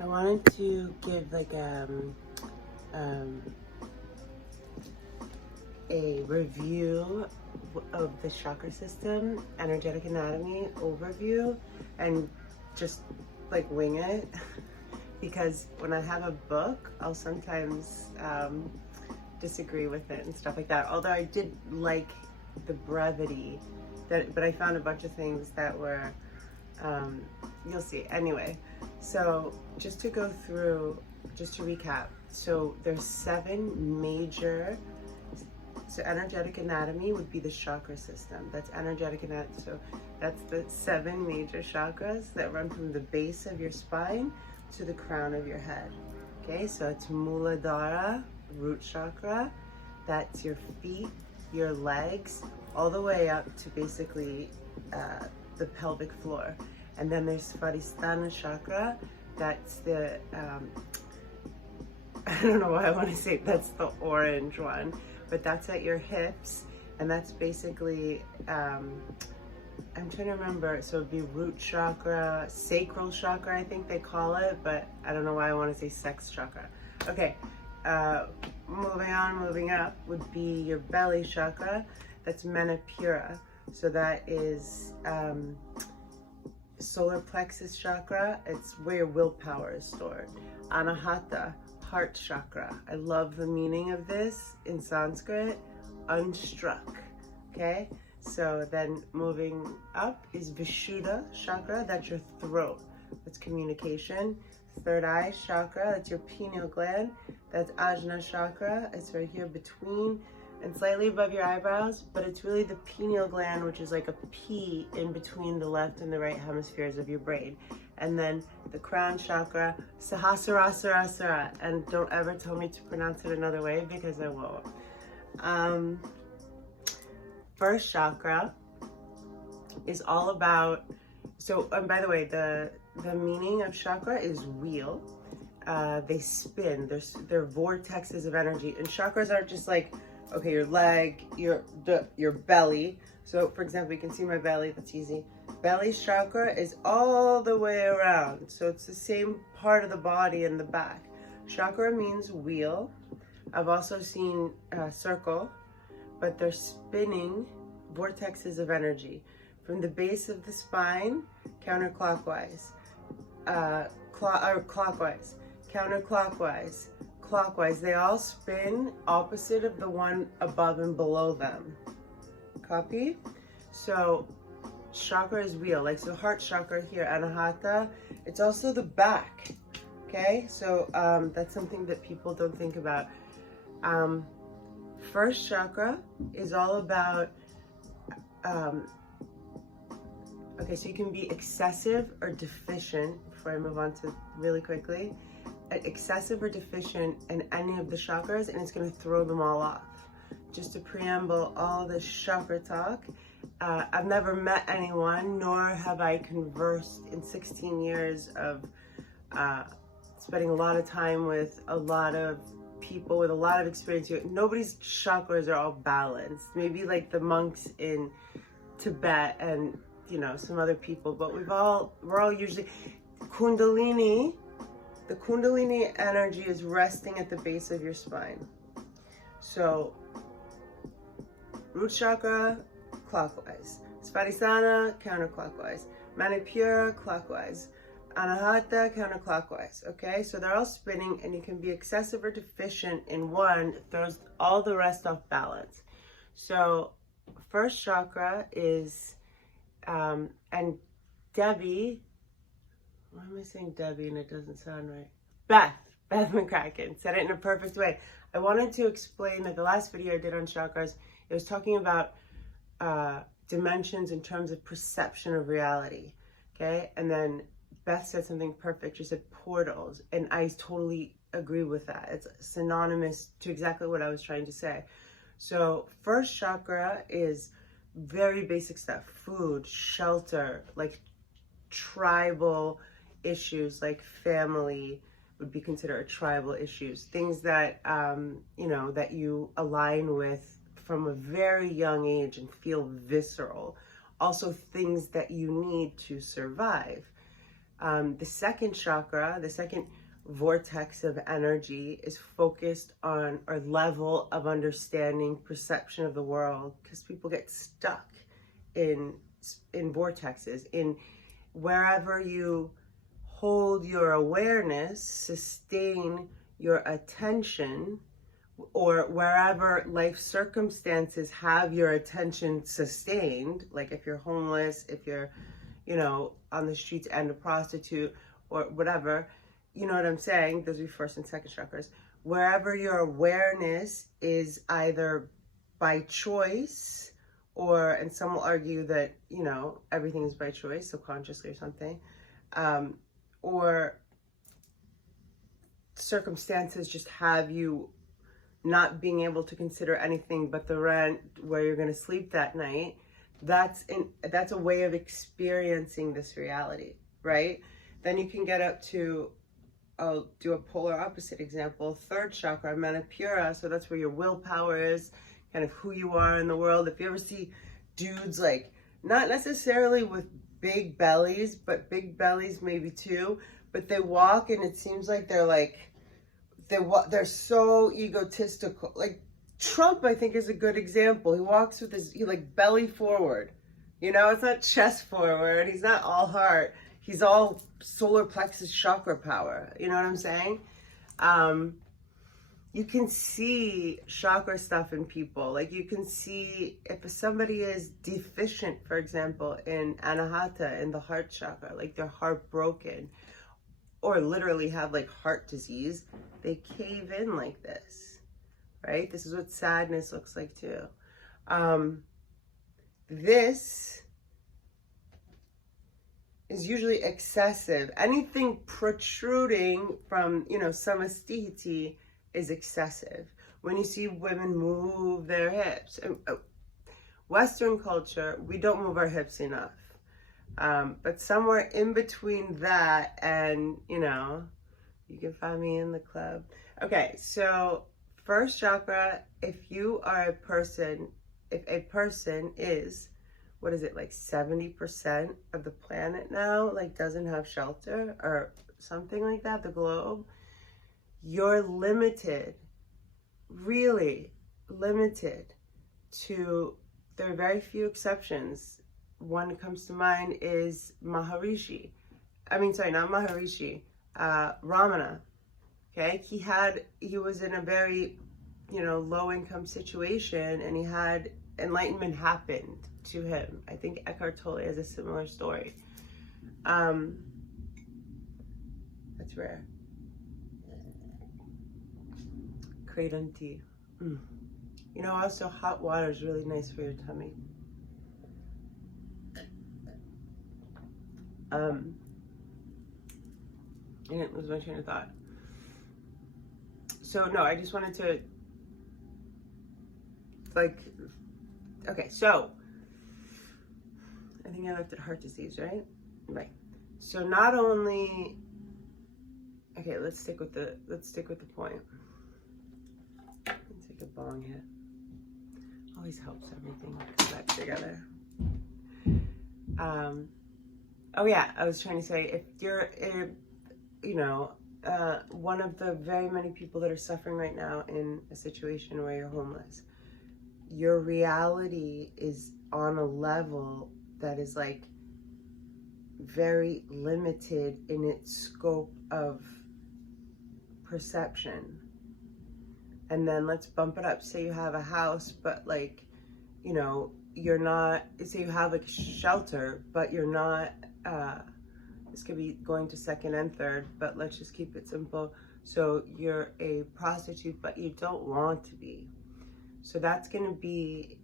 I wanted to give like um, a review of the chakra system, energetic anatomy overview, and just like wing it. Because when I have a book, I'll sometimes disagree with it and stuff like that. Although I did like the brevity, but I found a bunch of things that were, you'll see. Anyway, so just to go through, just to recap. So there's 7 major. So energetic anatomy would be the chakra system. That's energetic anatomy. So that's the 7 major chakras that run from the base of your spine to the crown of your head. Okay, so it's Muladhara, root chakra. That's your feet, your legs, all the way up to basically the pelvic floor. And then there's Svadhisthana chakra. That's the, I don't know why I want to say that's the orange one, but that's at your hips. And that's basically, I'm trying to remember, so it'd be root chakra, sacral chakra, I think they call it, but I don't know why I want to say sex chakra. Okay, moving up would be your belly chakra. That's Manipura. So that is solar plexus chakra. It's where your willpower is stored. Anahata, heart chakra. I love the meaning of this in Sanskrit, unstruck, okay? So then moving up is Vishuddha chakra, that's your throat, that's communication. Third eye chakra, that's your pineal gland. That's Ajna chakra, it's right here between and slightly above your eyebrows, but it's really the pineal gland, which is like a P in between the left and the right hemispheres of your brain. And then the crown chakra, Sahasrara, and don't ever tell me to pronounce it another way because I won't. First chakra is all about, so, and by the way, the meaning of chakra is wheel. They spin, they're vortexes of energy. And chakras aren't just like, okay, your leg, your belly. So for example, you can see my belly, that's easy. Belly chakra is all the way around. So it's the same part of the body in the back. Chakra means wheel. I've also seen circle, but they're spinning vortexes of energy from the base of the spine, counterclockwise, clockwise, counterclockwise, clockwise. They all spin opposite of the one above and below them. Copy? So chakra is wheel, like so heart chakra here, Anahata. It's also the back, okay? So that's something that people don't think about. First chakra is all about, okay, so you can be excessive or deficient, before I move on to really quickly, excessive or deficient in any of the chakras, and it's going to throw them all off. Just to preamble all this chakra talk, I've never met anyone, nor have I conversed in 16 years of spending a lot of time with a lot of people with a lot of experience. Nobody's chakras are all balanced. Maybe like the monks in Tibet and, you know, some other people, but we're all usually Kundalini. The Kundalini energy is resting at the base of your spine. So root chakra, clockwise. Svadhisthana, counterclockwise. Manipura, clockwise. Anahata, counterclockwise. Okay, so they're all spinning, and you can be excessive or deficient in one, throws all the rest off balance. So first chakra is, and Debbie, why am I saying Debbie and it doesn't sound right? Beth McCracken said it in a perfect way. I wanted to explain that the last video I did on chakras, it was talking about dimensions in terms of perception of reality, okay? And then Beth said something perfect. She said portals, and I totally agree with that. It's synonymous to exactly what I was trying to say. So first chakra is very basic stuff, food, shelter, like tribal issues, like family would be considered tribal issues, things that, you know, that you align with from a very young age and feel visceral. Also things that you need to survive. The second chakra, the second vortex of energy, is focused on our level of understanding, perception of the world, because people get stuck in vortexes, in wherever you hold your awareness, sustain your attention, or wherever life circumstances have your attention sustained, like if you're homeless, if you're, on the streets and a prostitute or whatever, you know what I'm saying? Those are first and second chakras. Wherever your awareness is either by choice, and some will argue that, everything is by choice, subconsciously or something, or circumstances just have you not being able to consider anything but the rent, where you're going to sleep that night. That's a way of experiencing this reality, right? Then you can get up to, I'll do a polar opposite example, third chakra, Manipura. So that's where your willpower is, kind of who you are in the world. If you ever see dudes, like, not necessarily with big bellies, but big bellies maybe too, but they walk and it seems like they're so egotistical. Like Trump, I think, is a good example. He walks with his belly forward. It's not chest forward. He's not all heart. He's all solar plexus chakra power. You know what I'm saying? You can see chakra stuff in people. Like you can see if somebody is deficient, for example, in anahata, in the heart chakra, like they're heartbroken, or literally have like heart disease, they cave in like this, right? This is what sadness looks like too. This is usually excessive. Anything protruding from, samastihiti is excessive. When you see women move their hips, Western culture, we don't move our hips enough. But somewhere in between that and, you can find me in the club. Okay, so first chakra, if a person is, what is it, like 70% of the planet now, like doesn't have shelter or something like that, the globe, you're limited, really limited to, there are very few exceptions. One that comes to mind is Maharishi. Not Maharishi, Ramana. Okay, he was in a very, low income situation, and he had enlightenment happened to him. I think Eckhart Tolle has a similar story. That's rare. Kratom tea. Also hot water is really nice for your tummy. And it was my train of thought. So no, I just wanted to okay, so I think I left at heart disease, right? Right. So not only, okay, let's stick with the point. Let's take a bong hit. Always helps everything come back together. Oh yeah, I was trying to say, if you're, one of the very many people that are suffering right now in a situation where you're homeless, your reality is on a level that is like very limited in its scope of perception. And then let's bump it up. Say you have a house, but you're not, say you have like shelter, but you're not, this could be going to second and third, but let's just keep it simple. So you're a prostitute, but you don't want to be. So that's going to be,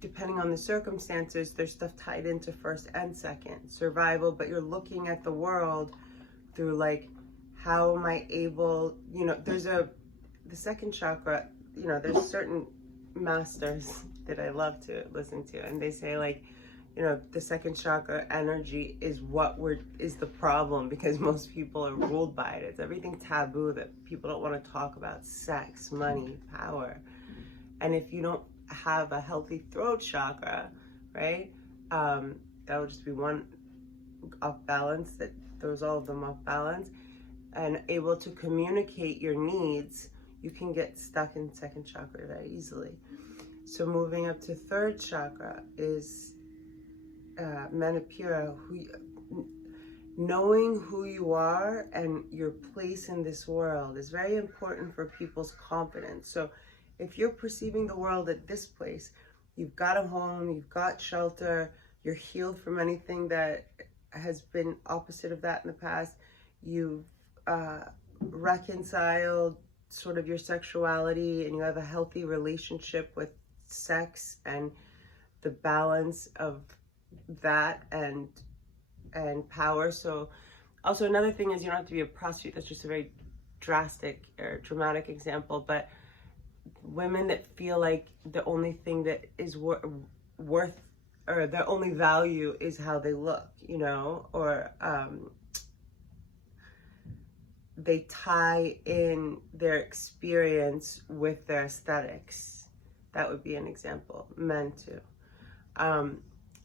depending on the circumstances, there's stuff tied into first and second. Survival, but you're looking at the world through how am I able, there's the second chakra, there's certain masters that I love to listen to, and they say the second chakra energy is is the problem, because most people are ruled by it. It's everything taboo that people don't want to talk about: sex, money, power. And if you don't have a healthy throat chakra, right, that would just be one off balance, that throws all of them off balance, and able to communicate your needs, you can get stuck in second chakra very easily. So moving up to third chakra is Manipura, knowing who you are and your place in this world is very important for people's confidence. So if you're perceiving the world at this place, you've got a home, you've got shelter, you're healed from anything that has been opposite of that in the past, you've reconciled sort of your sexuality, and you have a healthy relationship with sex and the balance of that and power. So also another thing is, you don't have to be a prostitute. That's just a very drastic or dramatic example, but women that feel like the only thing that is worth, or their only value is how they look, you know, or they tie in their experience with their aesthetics. That would be an example. Men too.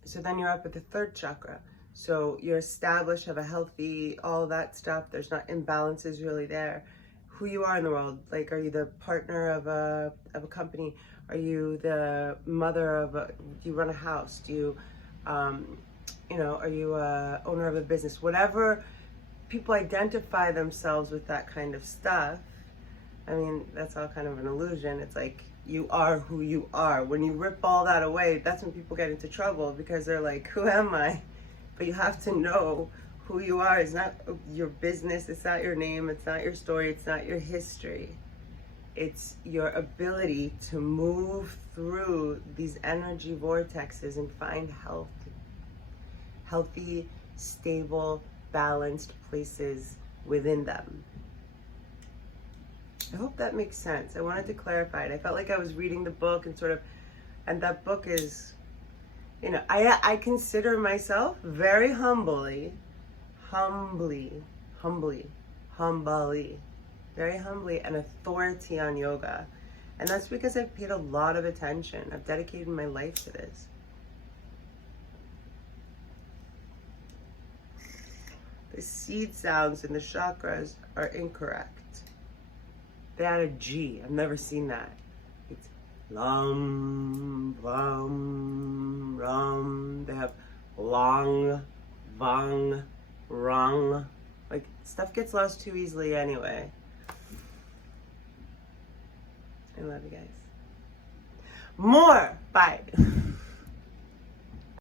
So then you're up at the third chakra. So you're established, have a healthy, all that stuff. There's not imbalances really there. Who you are in the world. Like, are you the partner of a company? Are you the mother of do you run a house? Do you, you know, are you a owner of a business? Whatever, people identify themselves with that kind of stuff. I mean, that's all kind of an illusion. It's like, you are who you are. When you rip all that away, that's when people get into trouble, because they're like, who am I? But you have to know who you are. It's not your business, it's not your name, it's not your story, it's not your history. It's your ability to move through these energy vortexes and find healthy, stable, balanced places within them. I hope that makes sense. I wanted to clarify it. I felt like I was reading the book and sort of, and that book is, you know, I consider myself very humbly, very humbly an authority on yoga. And that's because I've paid a lot of attention. I've dedicated my life to this. The seed sounds in the chakras are incorrect. They add a G. I've never seen that. It's lam, ram, ram. They have long, vang, rang. Like, stuff gets lost too easily anyway. I love you guys. More. Bye.